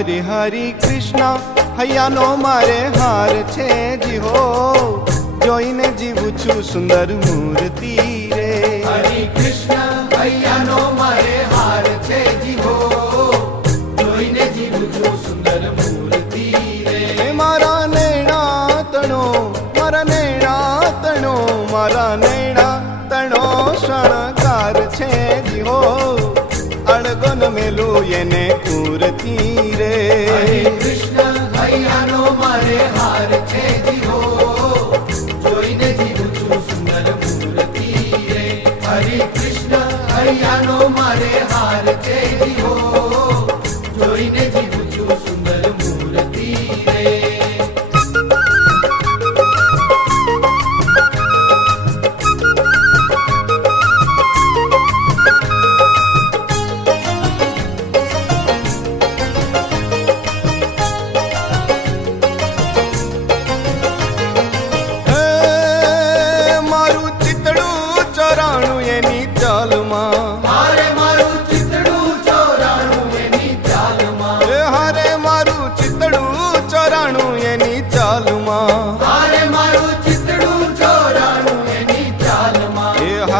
હરિ હરિ કૃષ્ણ હૈયાનો મારે હાર છે જીહો. જોઈને જીવું છું સુંદર મૂર્તિ રે. હરિ કૃષ્ણ હૈયાનો મારે હાર છે જીવો જોઈને જીવું છું સુંદર મૂર્તિ રે. મારા નૈણા તણો મારા નૈણા તણો મારા નૈણા તણો શણકાર છે જીહો. અળગોન મેલું એને પૂરતી રે કૃષ્ણ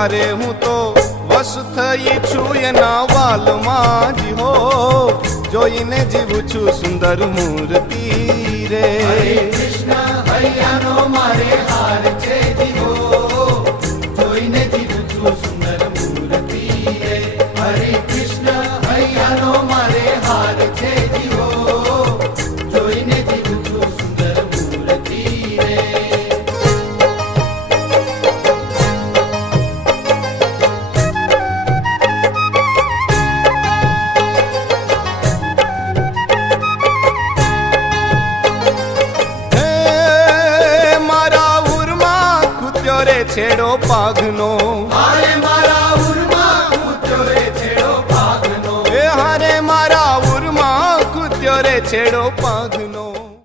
હારે હું તો વસ થઈ છું એના વાલમાં જીહો જોઈને જીવું છું સુંદર મૂર્તિ રે. કૃષ્ણ મારે હાર છે જીવો. જોઈને જીવું છું સુંદર મૂર્તિ રે. હરે મારે હાર છે છેડો પાઘનો. મારે મારા ઉરમાં કૂત્યો રે છેડો પાઘનો. એ હારે મારા ઉરમાં કૂત્યો રે છેડો પાઘનો.